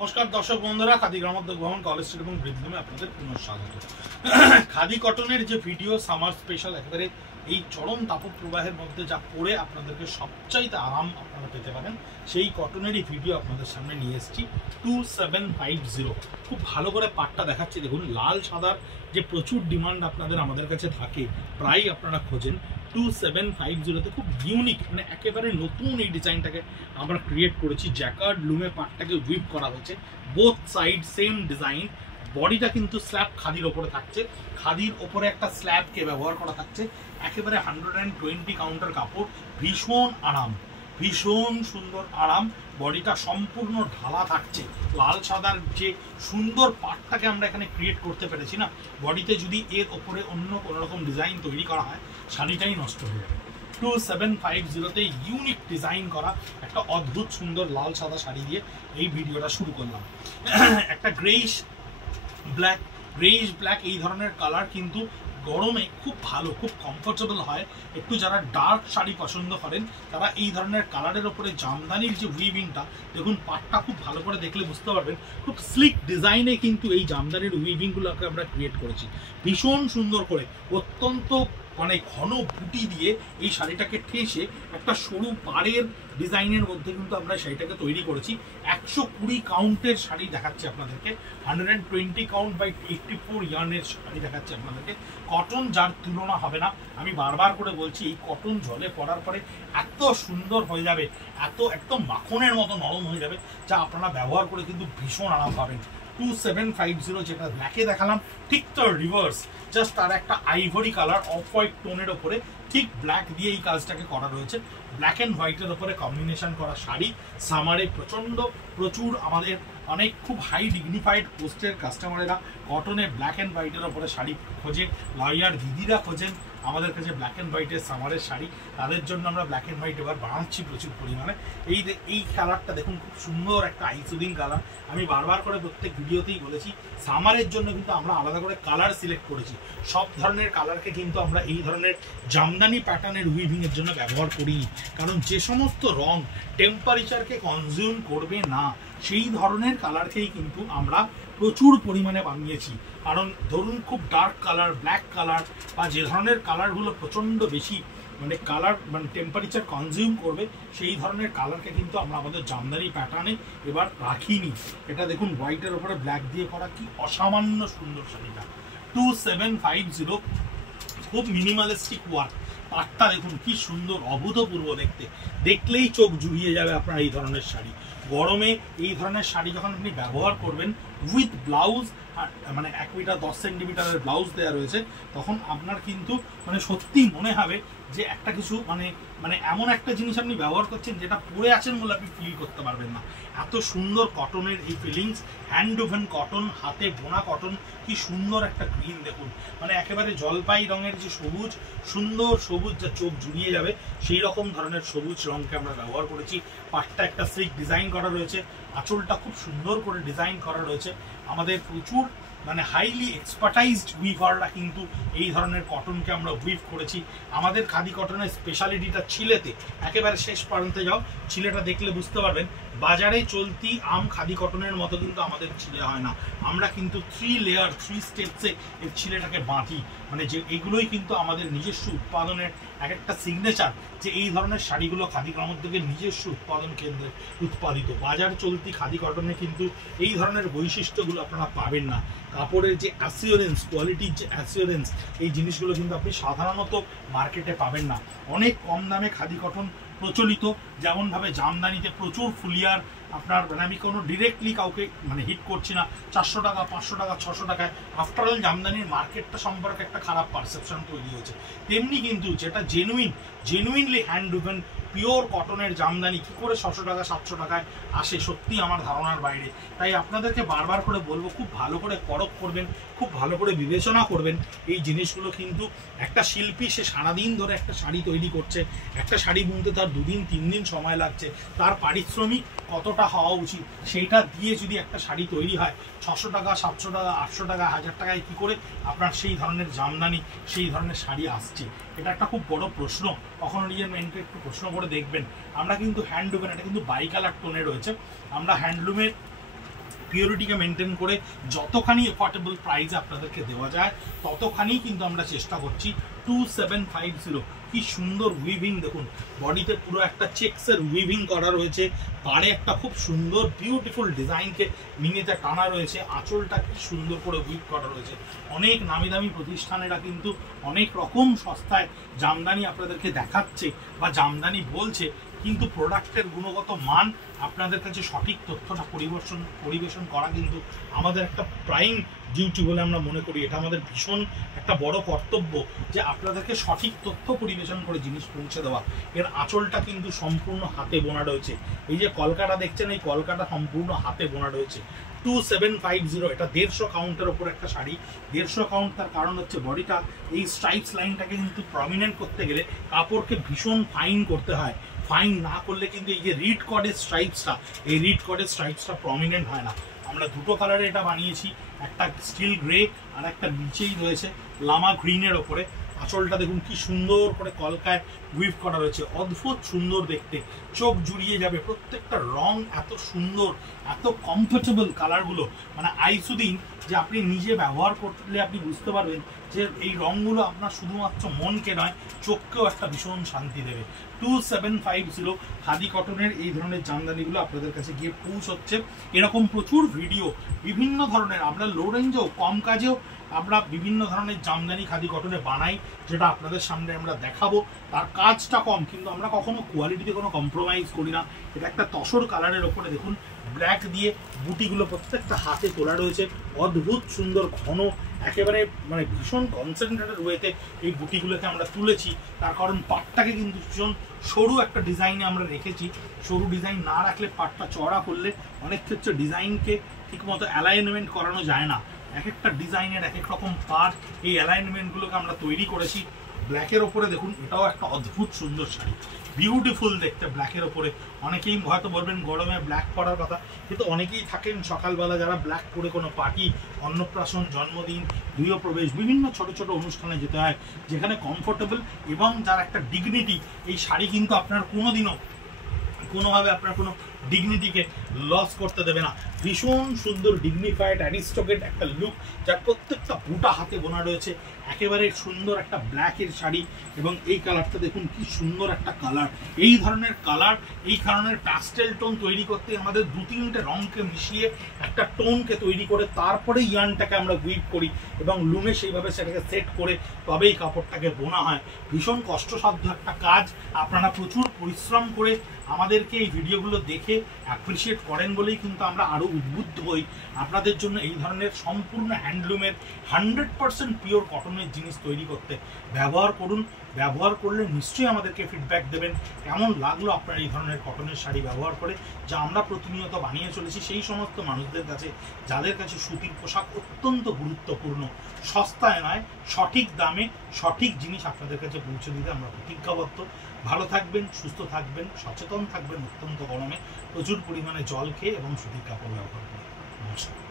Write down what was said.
নমস্কার দর্শক বন্ধুরা, খাদি গ্রামোদ্যোগ ভবন কলেজ স্ট্রিট এবং ব্রিজডোমে আপনাদের পুনঃস্বাগত। খাদি কটনের যে ভিডিও সামার স্পেশাল, একেবারে এই চরম তাপপ্রবাহের মধ্যে যা পরে আপনাদেরকে সবচাইতে আরাম আপনারা পেতে পারেন, সেই কটনেরই ভিডিও আপনাদের সামনে নিয়ে এসেছি। 2750 খুব ভালো করে পাটটা দেখাচ্ছি। দেখুন, লাল সাদার যে প্রচুর ডিমান্ড আপনাদের আমাদের কাছে থাকে, প্রায় আপনারা খোঁজেন। 2750তে খুব ইউনিক, মানে একেবারে নতুন এই ডিজাইনটাকে আমরা ক্রিয়েট করেছি। জ্যাকার্ড লুমে পাটটাকে উইপ করা হয়েছে, বোথ সাইড সেম ডিজাইন। বডিটা কিন্তু স্ল্যাব খাদির ওপরে থাকছে, খাদির ওপরে একটা স্ল্যাবকে ব্যবহার করা থাকছে। একেবারে 120 কাউন্টার কাপড়, ভীষণ আরাম, ভীষণ সুন্দর আরাম। বডিটা সম্পূর্ণ ঢালা থাকছে। লাল সাদার যে সুন্দর পাটটাকে আমরা এখানে ক্রিয়েট করতে পেরেছি না, বডিতে যদি এর ওপরে অন্য কোনো রকম ডিজাইন তৈরি করা হয়, শাড়িটাই নষ্ট হয়ে যাবে। 2750তে ইউনিক ডিজাইন করা একটা অদ্ভুত সুন্দর লাল সাদা শাড়ি দিয়ে এই ভিডিওটা শুরু করলাম। একটা গ্রেইশ ব্ল্যাক এই ধরনের কালার কিন্তু গরমে খুব ভালো, খুব কমফোর্টেবল হয়। একটু যারা ডার্ক শাড়ি পছন্দ করেন তারা এই ধরনের কালারের ওপরে জামদানির যে উইভিংটা, দেখুন পাটটা খুব ভালো করে দেখলে বুঝতে পারবেন, খুব স্লিক ডিজাইনে কিন্তু এই জামদানির উইভিংগুলোকে আমরা ক্রিয়েট করেছি ভীষণ সুন্দর করে। অত্যন্ত মানে ঘন বুটি দিয়ে এই শাড়িটাকে ঠেসে একটা সরু পাড়ের ডিজাইনের মধ্যে কিন্তু আমরা শাড়িটাকে তৈরি করেছি। 120 কাউন্টের শাড়ি দেখাচ্ছে আপনাদেরকে, 120 কাউন্ট বাই 84 ইয়ার্নের শাড়ি দেখাচ্ছে আপনাদেরকে। কটন যার তুলনা হবে না, আমি বারবার করে বলছি, এই কটন জলে পড়ার পরে এত সুন্দর হয়ে যাবে, এত একদম মাখনের মতো নরম হয়ে যাবে, যা আপনারা ব্যবহার করে কিন্তু ভীষণ আরাম পাবেন। 2750 যেটা ব্ল্যাকে দেখালাম, ঠিক তার রিভার্স, জাস্ট তার একটা আইভরি কালার অফ হোয়াইট টোনের ওপরে ঠিক ব্ল্যাক দিয়ে এই কাজটাকে করা রয়েছে। ব্ল্যাক অ্যান্ড হোয়াইটের ওপরে কম্বিনেশন করা শাড়ি। সামারে প্রচুর আমাদের অনেক খুব হাই ডিগনিফাইড পোস্টের কাস্টমারেরা কটনে ব্ল্যাক অ্যান্ড হোয়াইটের ওপরে শাড়ি খোঁজে, লয়ার দিদিরা খোঁজেন আমাদের কাছে ব্ল্যাক অ্যান্ড হোয়াইটের সামারের শাড়ি। তাদের জন্য আমরা ব্ল্যাক অ্যান্ড হোয়াইট এবার বানাচ্ছি প্রচুর পরিমাণে। এই কালারটা দেখুন, খুব সুন্দর একটা আইসুদিং কালার। আমি বারবার করে প্রত্যেক ভিডিওতেই বলেছি, সামারের জন্য কিন্তু আমরা আলাদা করে কালার সিলেক্ট করেছি। সব ধরনের কালারকে কিন্তু আমরা এই ধরনের জামদানি প্যাটার্নের উইভিংয়ের জন্য ব্যবহার করি, কারণ যে সমস্ত রং টেম্পারেচারকে কনজিউম করবে না, সেই ধরনের কালারকেই কিন্তু আমরা প্রচুর পরিমাণে বানিয়েছি। কারণ ধরুন, খুব ডার্ক কালার, ব্ল্যাক কালার, বা যে ধরনের কালারগুলো প্রচণ্ড বেশি মানে টেম্পারেচার কনজিউম করবে, সেই ধরনের কালারকে কিন্তু আমরা আমাদের জামদানি প্যাটার্নে এবার রাখিনি। এটা দেখুন, হোয়াইটের ওপরে ব্ল্যাক দিয়ে করা, কি অসামান্য সুন্দর শাড়িটা। 2750, খুব মিনিমালিস্টিক ওয়ার্ক। পাটটা দেখুন কি সুন্দর, অভূতপূর্ব দেখতে, দেখলেই চোখ জুড়িয়ে যাবে আপনার এই ধরনের শাড়ি। গরমে এই ধরনের শাড়ি যখন আপনি ব্যবহার করবেন উইথ ব্লাউজ, মানে 1 মিটার 10 সেন্টিমিটারের ব্লাউজ দেওয়া রয়েছে, তখন আপনার কিন্তু মানে সত্যি মনে হবে যে একটা কিছু মানে এমন একটা জিনিস আপনি ব্যবহার করছেন যেটা পরে আছেন বলে আপনি ফিল করতে পারবেন না। এত সুন্দর কটনের এই ফিলিংস, হ্যান্ড ওভেন কটন, হাতে বোনা কটন, কি সুন্দর একটা গ্রিন দেখুন, মানে একেবারে জলপাই রঙের যে সবুজ, সুন্দর সবুজ, যা চোখ জুড়িয়ে যাবে, সেই রকম ধরনের সবুজ রঙকে আমরা ব্যবহার করেছি। পাটটা একটা স্লিক ডিজাইন করা রয়েছে, আঁচলটা খুব সুন্দর করে ডিজাইন করা রয়েছে। আমাদের প্রচুর মানে হাইলি এক্সপার্টাইজড উইভাররা কিন্তু এই ধরনের কটনকে আমরা উইভ করেছি। আমাদের খাদি কটনের স্পেশালিটিটা ছিলেতে, একেবারে শেষ প্রান্তে যাও, ছিলেটা দেখলে বুঝতে পারবেন, বাজারে চলতি খাদি কটনের মতো কিন্তু আমাদের ছিলে হয় না। আমরা কিন্তু 3 লেয়ার 3 স্টেপসে এই ছিলেটাকে বাঁধি, মানে যে এগুলোই কিন্তু আমাদের নিজস্ব উৎপাদনের এক একটা সিগনেচার, যে এই ধরনের শাড়িগুলো খাদি গ্রামোদ্যোগের নিজস্ব উৎপাদন কেন্দ্রে উৎপাদিত। বাজার চলতি খাদি কটনে কিন্তু এই ধরনের বৈশিষ্ট্যগুলো আপনারা পাবেন না। কাপড়ের যে অ্যাসিওরেন্স, কোয়ালিটির যে অ্যাসিওরেন্স, এই জিনিসগুলো কিন্তু আপনি সাধারণত মার্কেটে পাবেন না। অনেক কম দামে খাদি কটন প্রচলিত, যেমনভাবে জামদানিতে প্রচুর ফুলিয়ার আপনার, মানে আমি কোনো ডিরেক্টলি কাউকে মানে হিট করছি না, 400 টাকা 500 টাকা 600 টাকায় আফটারঅল জামদানির মার্কেটটা সম্পর্কে একটা খারাপ পারসেপশন তৈরি হয়েছে। তেমনি কিন্তু যেটা জেনুইনলি হ্যান্ড ওভেন পিওর কটনের জামদানি কি করে 600 টাকা 700 টাকায় আসে, সত্যি আমার ধারণার বাইরে। তাই আপনাদেরকে বারবার করে বলবো, খুব ভালো করে পরখ করবেন, খুব ভালো করে বিবেচনা করবেন এই জিনিসগুলো। কিন্তু একটা শিল্পী, সে সারাদিন ধরে একটা শাড়ি তৈরি করছে, একটা শাড়ি বুনতে তার 2 দিন 3 দিন সময় লাগছে, তার পারিশ্রমিক কতটা হওয়া উচিত, সেইটা দিয়ে যদি একটা শাড়ি তৈরি হয় 600 টাকা 700 টাকা 800 টাকা 1000 টাকায়, কি করে আপনার সেই ধরনের জামদানি, সেই ধরনের শাড়ি আসছে? এটা একটা খুব বড় প্রশ্ন। কখনো নিজের মেনকে একটু প্রশ্ন করে দেখবেন। আমরা কিন্তু হ্যান্ডলুমের, এটা কিন্তু বাই কালার টোনে রয়েছে, আমরা হ্যান্ডলুমের পিওরিটিকে মেনটেন করে যতখানি এফোর্ডেবল প্রাইসে আপনাদেরকে দেওয়া যায় ততখানি কিন্তু আমরা চেষ্টা করছি। 2750 কি সুন্দর উইভিং, দেখুন বডিতে পুরো একটা চেক্সের উইভিং করা রয়েছে, পাড়ে একটা খুব সুন্দর বিউটিফুল ডিজাইনকে মিনিতে টানা রয়েছে, আঁচলটা কি সুন্দর করে উইভ করা রয়েছে। অনেক নামি দামি প্রতিষ্ঠানেরা কিন্তু অনেক রকম সস্তায় জামদানি আপনাদেরকে দেখাচ্ছে বা জামদানি বলছে, কিন্তু প্রোডাক্টের গুণগত মান আপনাদের কাছে সঠিক তথ্যটা পরিবেশন করা কিন্তু আমাদের একটা প্রাইম ডিউটি বলে আমরা মনে করি। এটা আমাদের ভীষণ একটা বড় কর্তব্য যে আপনাদেরকে সঠিক তথ্য পরিবেশন করে জিনিস পৌঁছে দেওয়া। এর আঁচলটা কিন্তু সম্পূর্ণ হাতে বোনা রয়েছে, এই যে কলকাটা দেখছেন এই কলকাটা সম্পূর্ণ হাতে বোনা রয়েছে। 2750, এটা 150 কাউন্টের ওপর একটা শাড়ি। 150 কাউন্ট, তার কারণ হচ্ছে বডিটা এই স্ট্রাইপস লাইনটাকে কিন্তু প্রমিনেন্ট করতে গেলে কাপড়কে ভীষণ ফাইন করতে হয়, ফাইন না করলে কিন্তু এই যে রিড কডের স্ট্রাইপসটা, এই রিড কডের স্ট্রাইপসটা প্রমিনেন্ট হয় না। আমরা দুটো কালারে এটা বানিয়েছি, একটা স্টিল গ্রে আর একটা নিচেই রয়েছে লামা গ্রিনের ওপরে। আঁচলটা দেখুন কি সুন্দর করে কলকায় উইভ করা রয়েছে, অদ্ভুত সুন্দর দেখতে, চোখ জুড়িয়ে যাবে। প্রত্যেকটা রং এত সুন্দর, এত কমফোর্টেবল কালারগুলো, মানে আইসুদিন যে আপনি নিজে ব্যবহার করলে আপনি বুঝতে পারবেন যে এই রঙগুলো আপনার শুধুমাত্র মনকে নয় চোখকেও একটা ভীষণ শান্তি দেবে। 2750 খাদি কটনের এই ধরনের জামদানিগুলো আপনাদের কাছে গিয়ে পৌঁছচ্ছে। এরকম প্রচুর ভিডিও বিভিন্ন ধরনের আমরা লো রেঞ্জেও কম কাজেও আমরা বিভিন্ন ধরনের জামদানি খাদি কটনে বানাই, যেটা আপনাদের সামনে আমরা দেখাবো। তার কাজটা কম, কিন্তু আমরা কখনো কোয়ালিটিতে কোনো কম্প্রোমাইজ করি না। এটা একটা তসর কালারের ওপরে দেখুন ব্ল্যাক দিয়ে বুটিগুলো প্রত্যেকটা হাতে তোলা রয়েছে, অদ্ভুত সুন্দর ঘন, একেবারে মানে ভীষণ কনসেন্ট্রেটেড ওয়েতে এই বুটিগুলোকে আমরা তুলেছি। তার কারণ পাটটাকে কিন্তু ভীষণ সরু একটা ডিজাইনে আমরা রেখেছি। সরু ডিজাইন না রাখলে পাটটা চড়া করলে অনেক ক্ষেত্রে ডিজাইনকে ঠিকমতো অ্যালাইনমেন্ট করানো যায় না। এক একটা ডিজাইনের এক এক রকম পার্ট, এই অ্যালাইনমেন্টগুলোকে আমরা তৈরি করেছি। ব্ল্যাকের ওপরে দেখুন, এটাও একটা অদ্ভুত সুন্দর শাড়ি, বিউটিফুল দেখতে ব্ল্যাকের ওপরে। অনেকেই হয়তো বলবেন গরমে ব্ল্যাক পরার কথা, কিন্তু অনেকেই থাকেন সকালবেলা যারা ব্ল্যাক পরে কোনো পার্টি, অন্নপ্রাশন, জন্মদিন, গৃহপ্রবেশ, বিভিন্ন ছোট ছোট অনুষ্ঠানে যেতে হয়, যেখানে কমফোর্টেবল এবং যার একটা ডিগনিটি। এই শাড়ি কিন্তু আপনার কোনোদিনও কোনোভাবে আপনার কোনো ডিগনিটিকে লস করতে দেবে না। ভীষণ সুন্দর ডিগনিফাইড অ্যারিস্টোক্রেট একটা লুক, যার প্রত্যেকটা বুটা হাতে বোনা রয়েছে। একেবারে সুন্দর একটা ব্ল্যাকের শাড়ি, এবং এই কালারটা দেখুন কি সুন্দর একটা কালার। এই ধরনের কালার, এই ধরনের প্যাস্টেল টোন তৈরি করতে আমাদের 2-3টে রঙকে মিশিয়ে একটা টোনকে তৈরি করে তারপরে ইয়ার্নটাকে আমরা উইভ করি এবং লুমে সেইভাবে সেটাকে সেট করে তবেই কাপড়টাকে বোনা হয়। ভীষণ কষ্টসাধ্য একটা কাজ। আপনারা প্রচুর পরিশ্রম করে আমাদেরকে এই ভিডিওগুলো দেখে অ্যাপ্রিসিয়েট করেন বলেই কিন্তু আমরা আরও উদ্বুদ্ধ হই আপনাদের জন্য এই ধরনের সম্পূর্ণ হ্যান্ডলুমের 100% পিওর কটনের জিনিস তৈরি করতে। ব্যবহার করুন, ব্যবহার করলে নিশ্চয়ই আমাদেরকে ফিডব্যাক দেবেন কেমন লাগলো আপনার এই ধরনের কটনের শাড়ি ব্যবহার করে, যা আমরা প্রতিনিয়ত বানিয়ে চলেছি সেই সমস্ত মানুষদের কাছে যাদের কাছে সুতির পোশাক অত্যন্ত গুরুত্বপূর্ণ। সস্তায় নয়, সঠিক দামে সঠিক জিনিস আপনাদের কাছে পৌঁছে দিতে আমরা প্রতিজ্ঞাবদ্ধ। ভালো থাকবেন, সুস্থ থাকবেন, সচেতন থাকবেন। অত্যন্ত গরমে প্রচুর পরিমাণে জল খেয়ে এবং সুতির কাপড় ব্যবহার করুন। নমস্কার।